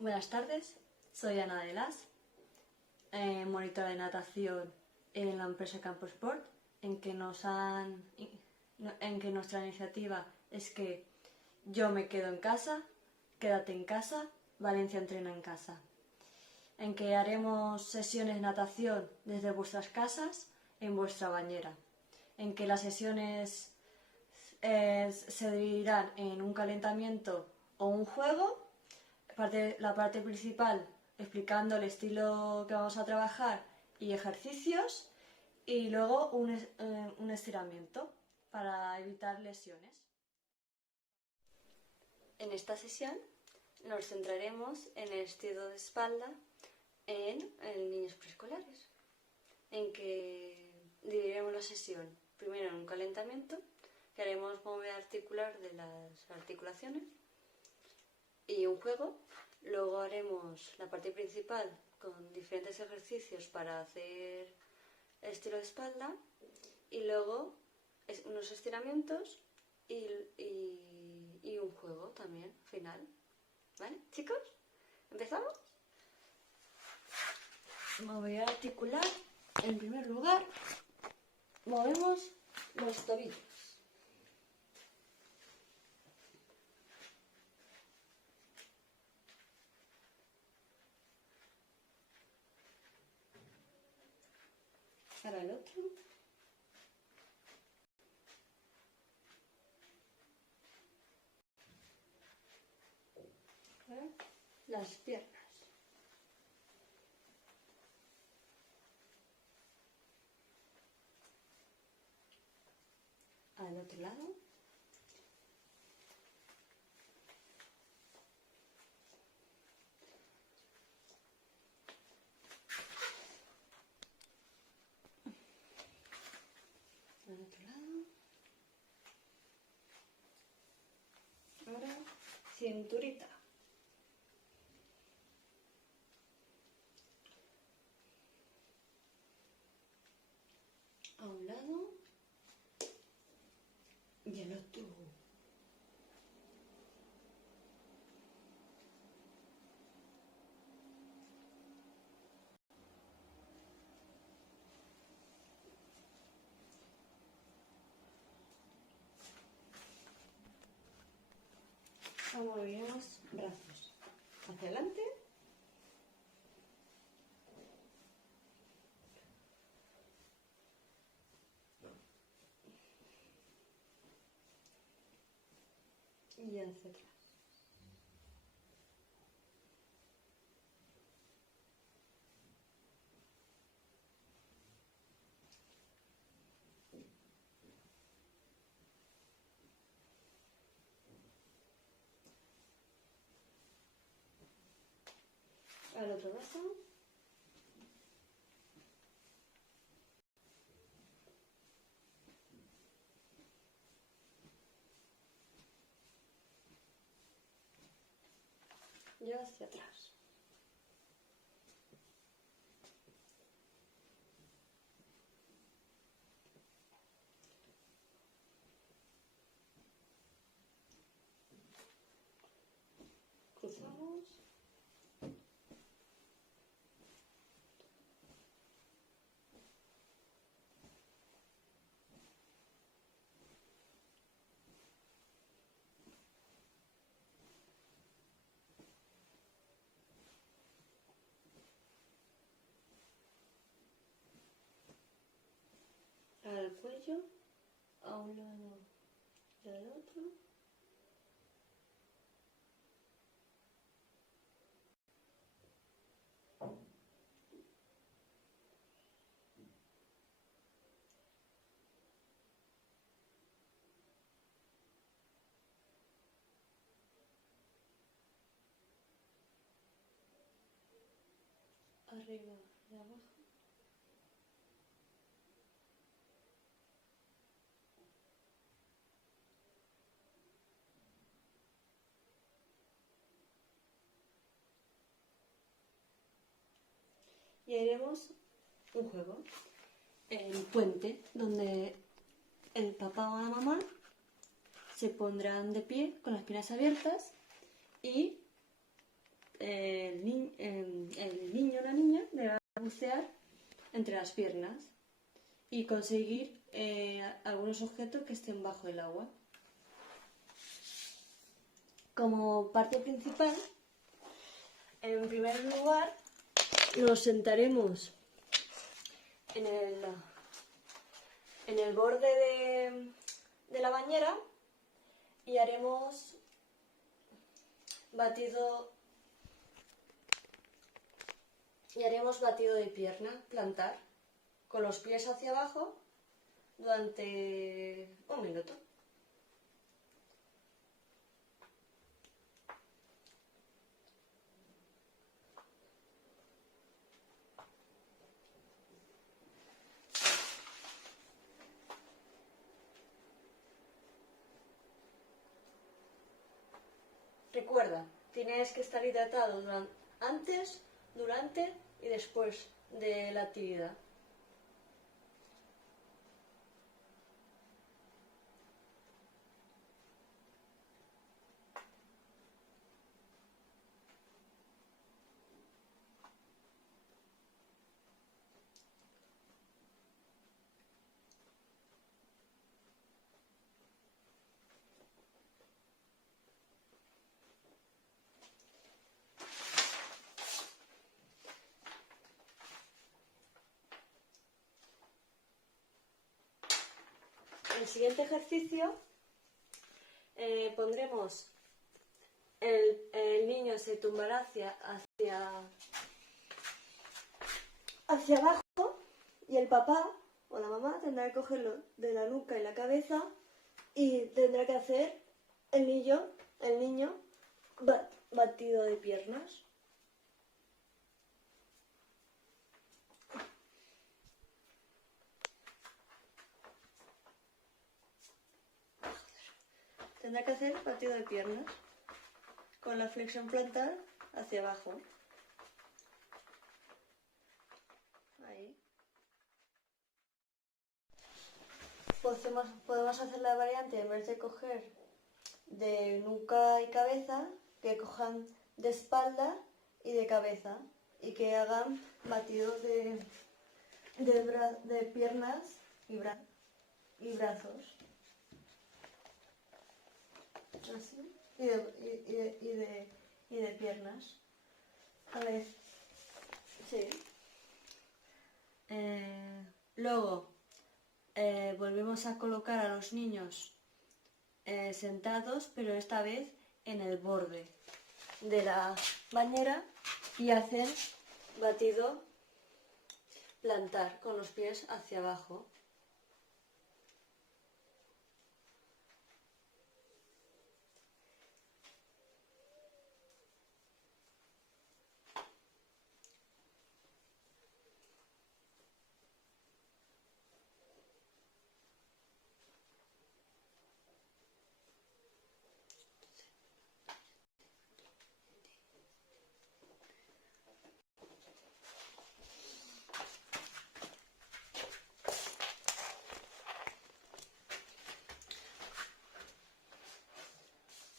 Buenas tardes, soy Ana de Las, monitora de natación en la empresa Campo Sport, en que nuestra iniciativa es que yo me quedo en casa, quédate en casa, Valencia entrena en casa, en que haremos sesiones de natación desde vuestras casas en vuestra bañera, en que las sesiones se dividirán en un calentamiento o un juego. La parte principal explicando el estilo que vamos a trabajar y ejercicios, y luego un estiramiento para evitar lesiones. En esta sesión nos centraremos en el estiro de espalda en niños preescolares, en que dividiremos la sesión primero en un calentamiento, que haremos mover articular de las articulaciones, y un juego. Luego haremos la parte principal con diferentes ejercicios para hacer el estilo de espalda, y luego unos estiramientos y un juego también final. ¿Vale, chicos? ¿Empezamos? Mover articular. En primer lugar, movemos los tobillos. Ahora el otro. Ahora las piernas. Al otro lado. Al otro lado. Ahora cinturita. A un lado y al otro. Ahora moveremos brazos hacia adelante y hacia atrás. Al otro brazo. Y hacia atrás. Cruzamos. Al cuello, a un lado y al otro. Arriba y abajo. Y haremos un juego, el puente, donde el papá o la mamá se pondrán de pie con las piernas abiertas y el niño o la niña deberá bucear entre las piernas y conseguir algunos objetos que estén bajo el agua. Como parte principal, en primer lugar, nos sentaremos en el borde de la bañera y haremos batido de pierna, plantar, con los pies hacia abajo durante 1 minuto. Recuerda, tienes que estar hidratado antes, durante y después de la actividad. El siguiente ejercicio pondremos el niño se tumbará hacia abajo y el papá o la mamá tendrá que cogerlo de la nuca y la cabeza y tendrá que hacer el niño batido de piernas. Tendrá que hacer batido de piernas con la flexión plantar hacia abajo. Ahí. Podemos hacer la variante, en vez de coger de nuca y cabeza, que cojan de espalda y de cabeza y que hagan batidos de piernas y brazos. Así. Y de piernas. A ver. Sí. Luego volvemos a colocar a los niños sentados, pero esta vez en el borde de la bañera y hacen batido plantar con los pies hacia abajo.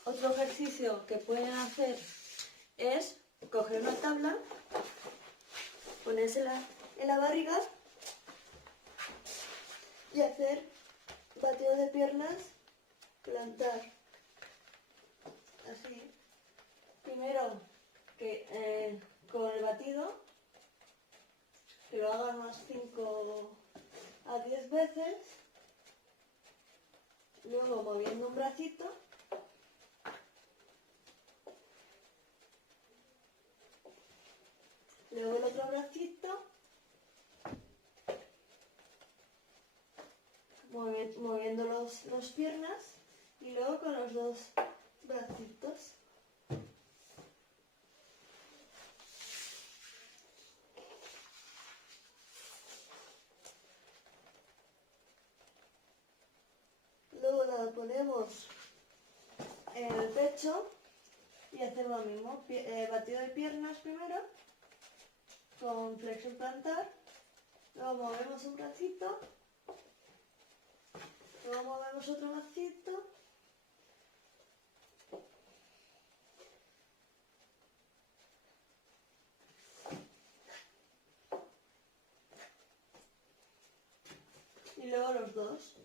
Otro ejercicio que pueden hacer es coger una tabla, ponérsela en la barriga y hacer batido de piernas, plantar. Así. Primero con el batido, que lo hagan unas 5 a 10 veces. Luego moviendo un bracito. Luego el otro bracito, moviendo las piernas y luego con los dos bracitos. Luego la ponemos en el pecho y hacemos lo mismo, batido de piernas primero, con flexión plantar, luego movemos un bracito, luego movemos otro bracito, luego los dos.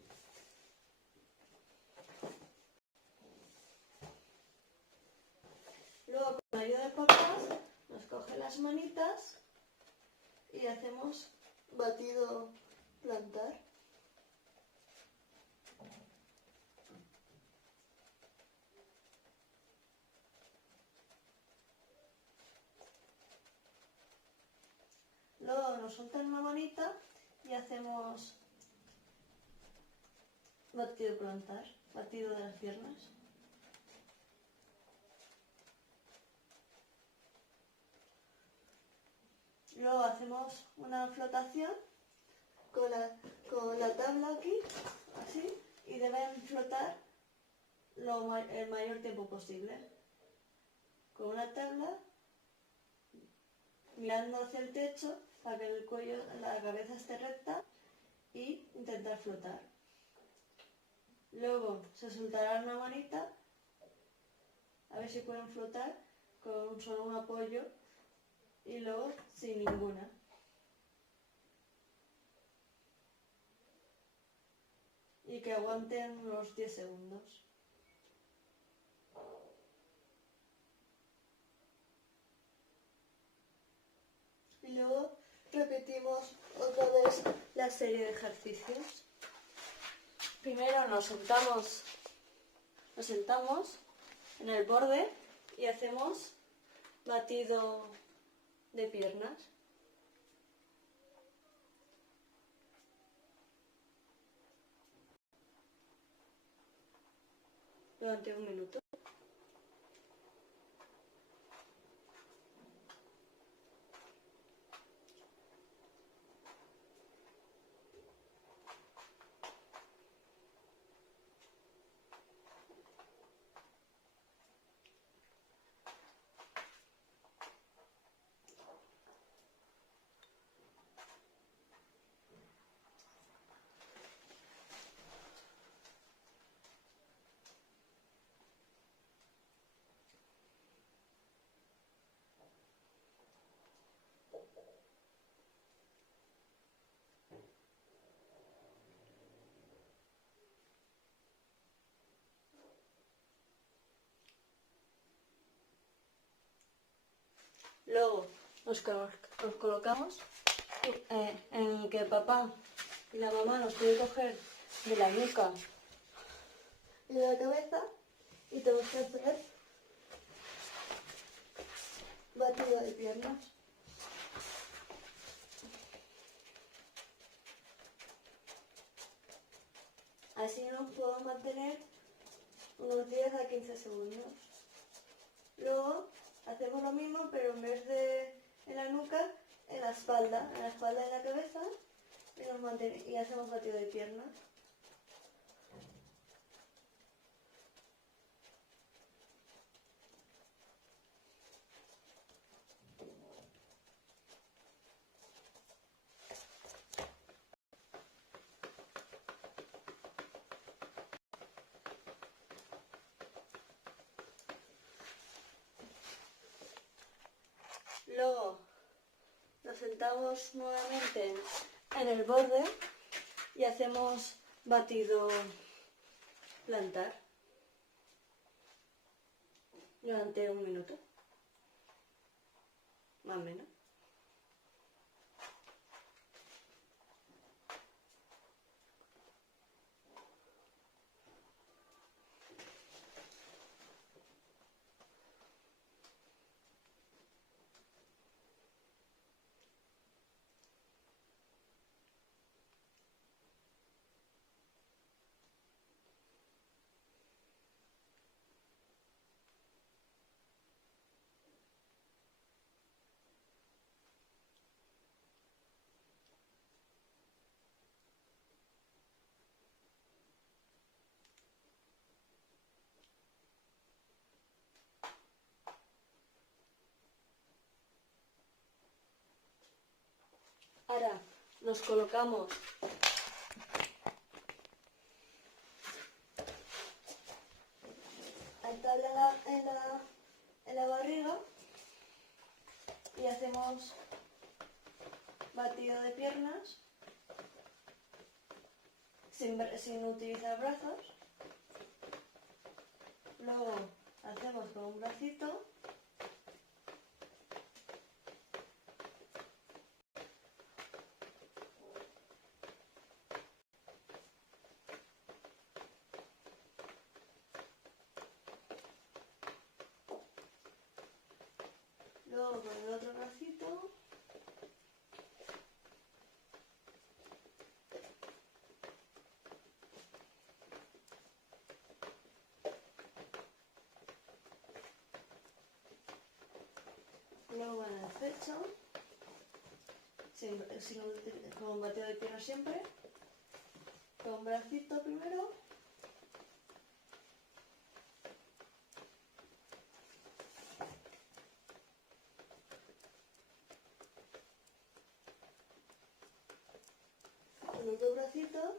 Luego con la ayuda de papás nos coge las manitas y hacemos batido plantar. Luego nos soltan una manita y hacemos batido plantar, batido de las piernas. Luego hacemos una flotación con la tabla aquí, así, y deben flotar el mayor tiempo posible. Con una tabla, mirando hacia el techo para que el cuello, la cabeza esté recta y intentar flotar. Luego se soltará una manita, a ver si pueden flotar con solo un apoyo y luego sin ninguna. Y que aguanten unos 10 segundos. Y luego repetimos otra vez la serie de ejercicios. Primero nos sentamos en el borde y hacemos batido de piernas. Durante 1 minuto. Luego nos colocamos en el que el papá y la mamá nos pueden coger de la nuca y de la cabeza y tenemos que hacer batido de piernas. Así nos podemos mantener unos 10 a 15 segundos. Luego hacemos lo mismo, pero en vez de en la nuca, en la espalda y la cabeza, y hacemos batido de piernas. Luego nos sentamos nuevamente en el borde y hacemos batido plantar durante 1 minuto, más o menos. Ahora nos colocamos en la barriga y hacemos batido de piernas. sin utilizar brazos. Luego hacemos con un bracito. Luego con el otro bracito. Luego en el pecho, con batido de piernas siempre, con bracito primero, con los dos bracitos,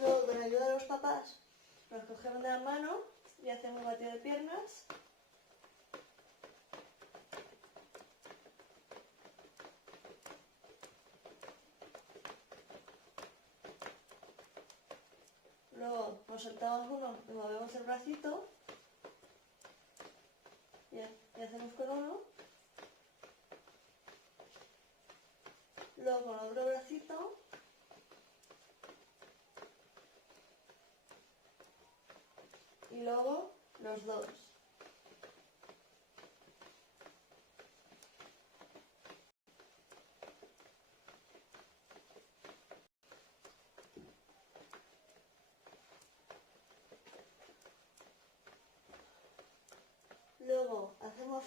luego con ayuda de los papás nos cogemos de la mano y hacemos batido de piernas. Luego nos soltamos uno y movemos el bracito y hacemos con uno. Luego con otro bracito. Y luego los dos. Luego hacemos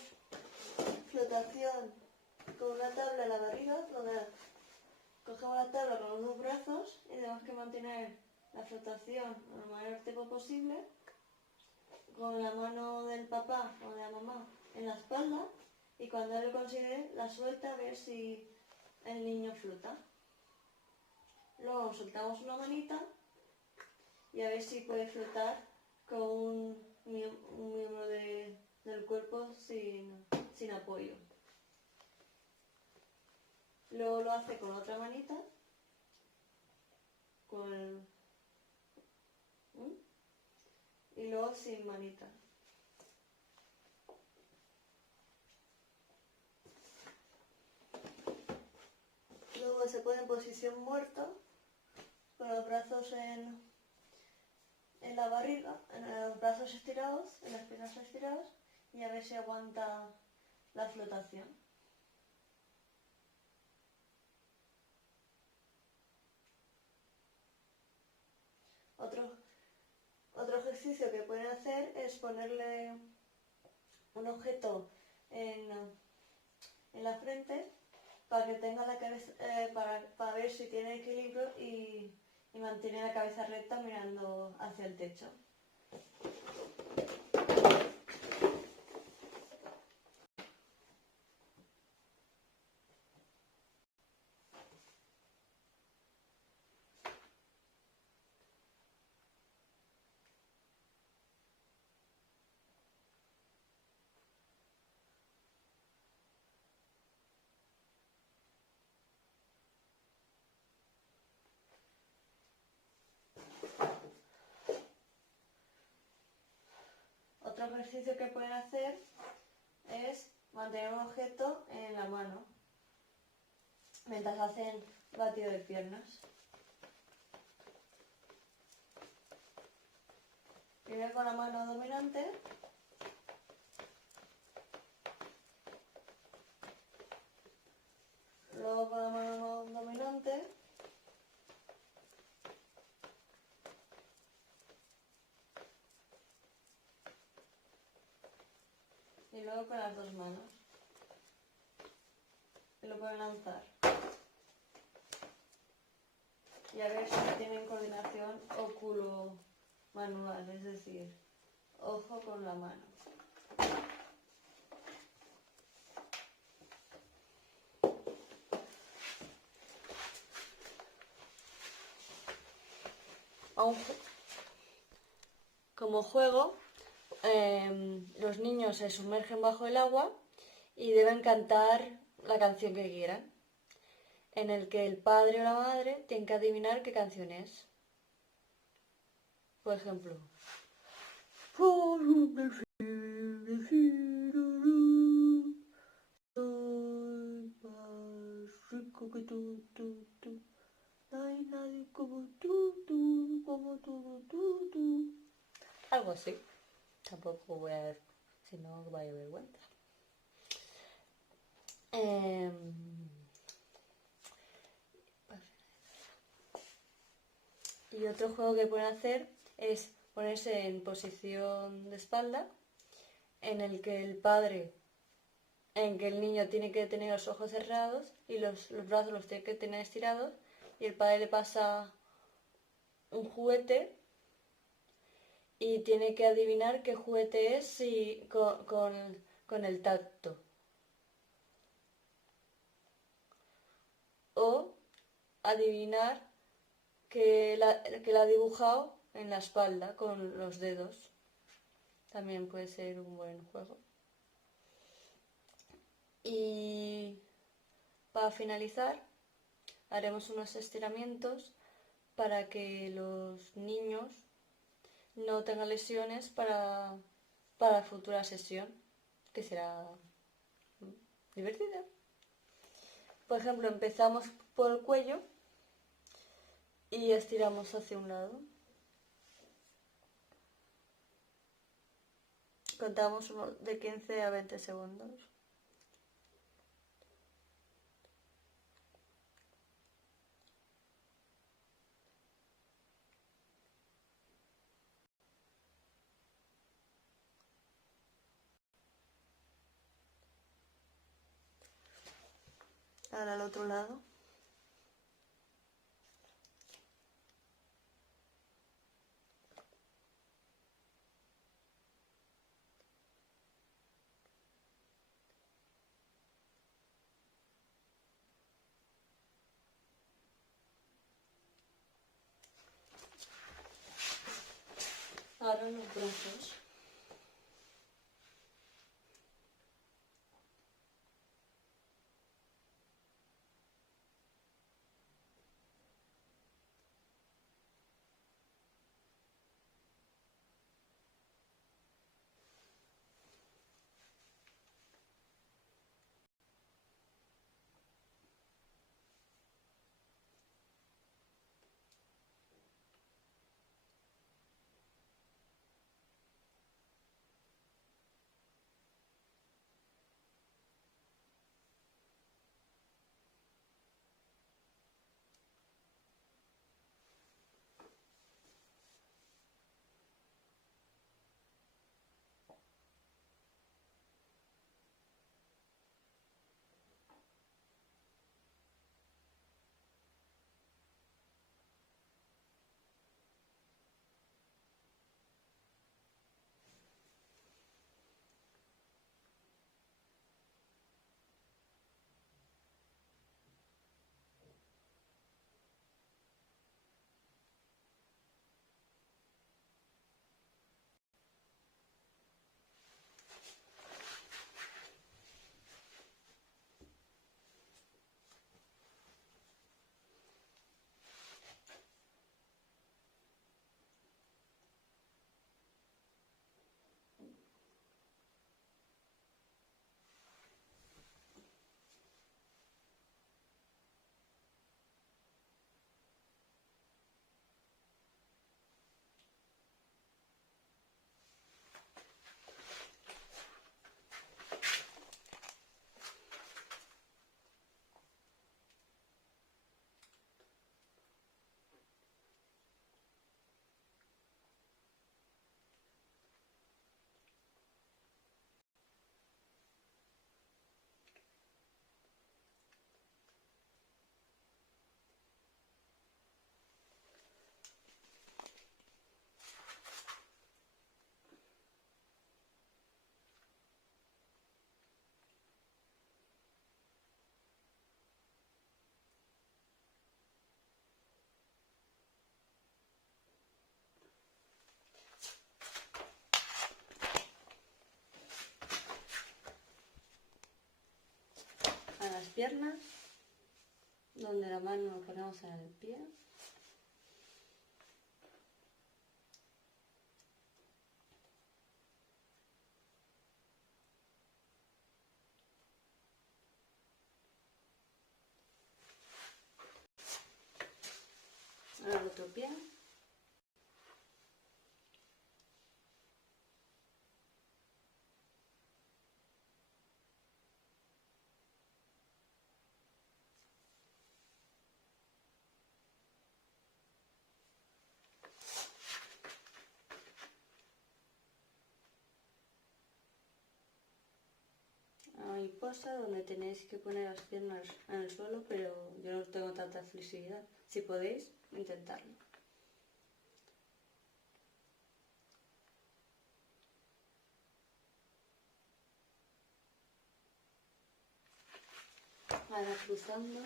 flotación con una tabla en la barriga, donde cogemos la tabla con los dos brazos y tenemos que mantener la flotación lo mayor tiempo posible, con la mano del papá o de la mamá en la espalda, y cuando él lo consigue la suelta a ver si el niño flota. Luego soltamos una manita y a ver si puede flotar con un miembro del cuerpo sin apoyo. Luego lo hace con otra manita, y luego sin manita. Luego se pone en posición muerto, con los brazos en la barriga, en los brazos estirados, en las piernas estiradas, y a ver si aguanta la flotación. Otro ejercicio que pueden hacer es ponerle un objeto en la frente para que tenga la cabeza, para ver si tiene equilibrio y mantiene la cabeza recta mirando hacia el techo. Otro ejercicio que pueden hacer es mantener un objeto en la mano mientras hacen batido de piernas. Primero con la mano dominante, luego con la mano no dominante, y luego con las dos manos. Y lo pueden lanzar. Y a ver si tienen coordinación óculo-manual, es decir, ojo con la mano. Como juego, los niños se sumergen bajo el agua y deben cantar la canción que quieran, en el que el padre o la madre tienen que adivinar qué canción es. Por ejemplo, soy más rico que tú. No hay nadie como tú. Algo así. Tampoco voy a ver, si no vaya vergüenza. Y otro juego que pueden hacer es ponerse en posición de espalda, en el que el niño tiene que tener los ojos cerrados y los brazos los tiene que tener estirados, y el padre le pasa un juguete y tiene que adivinar qué juguete es con el tacto. O adivinar que la ha dibujado en la espalda con los dedos. También puede ser un buen juego. Y para finalizar, haremos unos estiramientos para que los niños no tengan lesiones para la futura sesión, que será divertida. Por ejemplo, empezamos por el cuello y estiramos hacia un lado. Contamos de 15 a 20 segundos. Ahora al otro lado. Ahora los brazos. piernas, donde la mano lo ponemos en el pie. Ahora el otro pie. Hay posa donde tenéis que poner las piernas en el suelo, pero yo no tengo tanta flexibilidad. Si podéis, intentadlo. Ahora cruzando.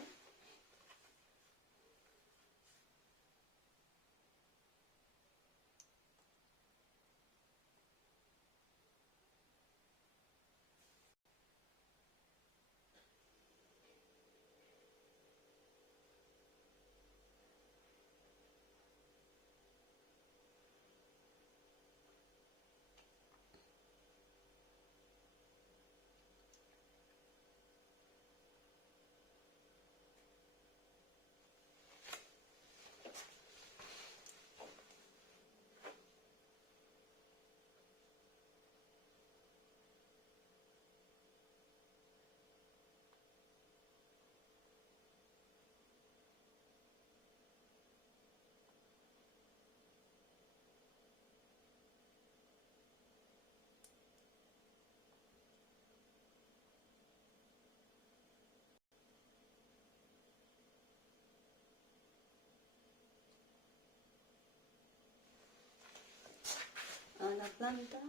A la planta,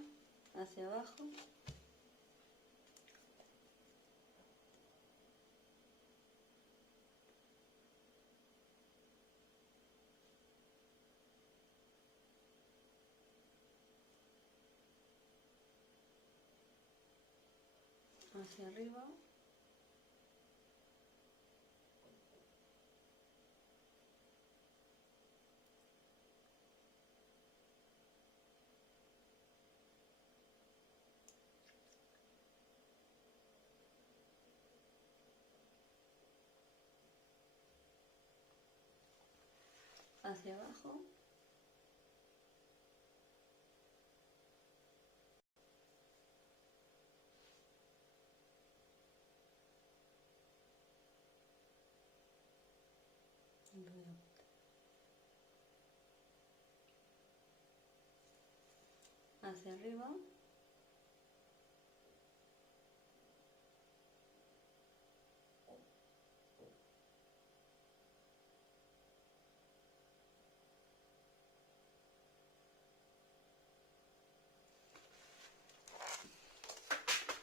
hacia abajo. Hacia arriba. Hacia abajo. Hacia arriba.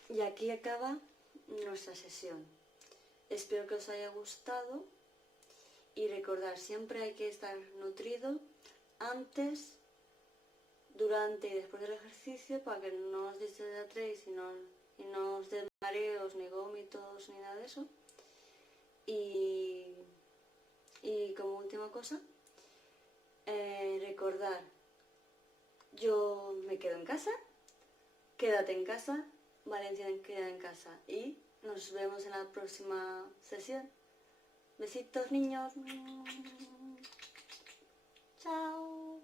Y aquí acaba nuestra sesión. Espero que os haya gustado y recordar, siempre hay que estar nutrido antes, durante y después del ejercicio para que no os deshidratréis y no os den mareos, ni vómitos, ni nada de eso. Y como última cosa, recordar, yo me quedo en casa, quédate en casa, Valencia queda en casa y nos vemos en la próxima sesión. Besitos, niños. Chao.